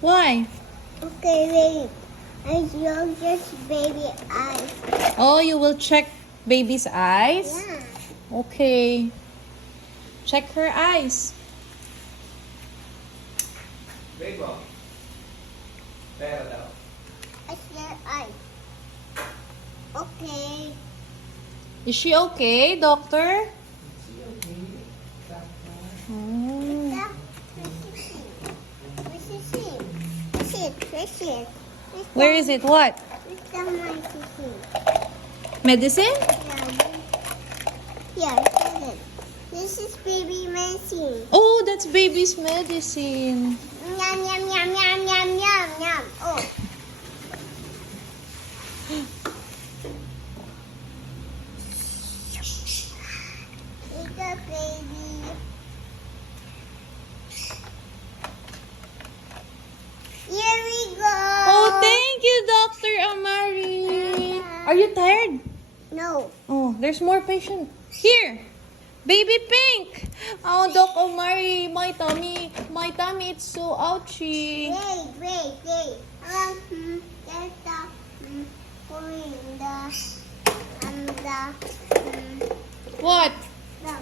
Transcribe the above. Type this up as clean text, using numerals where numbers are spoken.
Why? Okay, wait. I will just baby eyes. Oh, you will check baby's eyes? Yeah. Okay. Check her eyes. Rainbow. Pera daw. I said eyes. Okay. Is she okay, doctor? Oh. Stop. Where's the sheep? Where's it? Where is it? What? Where's the medicine? Medicine? Yeah. Here, this is baby medicine. Oh, that's baby's medicine. Yum, yum, yum, yum, yum, yum, yum. Oh. It's a baby. Here we go. Oh, thank you, Dr. Amari. Are you tired? No. Oh, there's more patient. Here. Baby Pink. Oh, Doc Omari, my tummy, it's so ouchy. Wait. There's the going What? the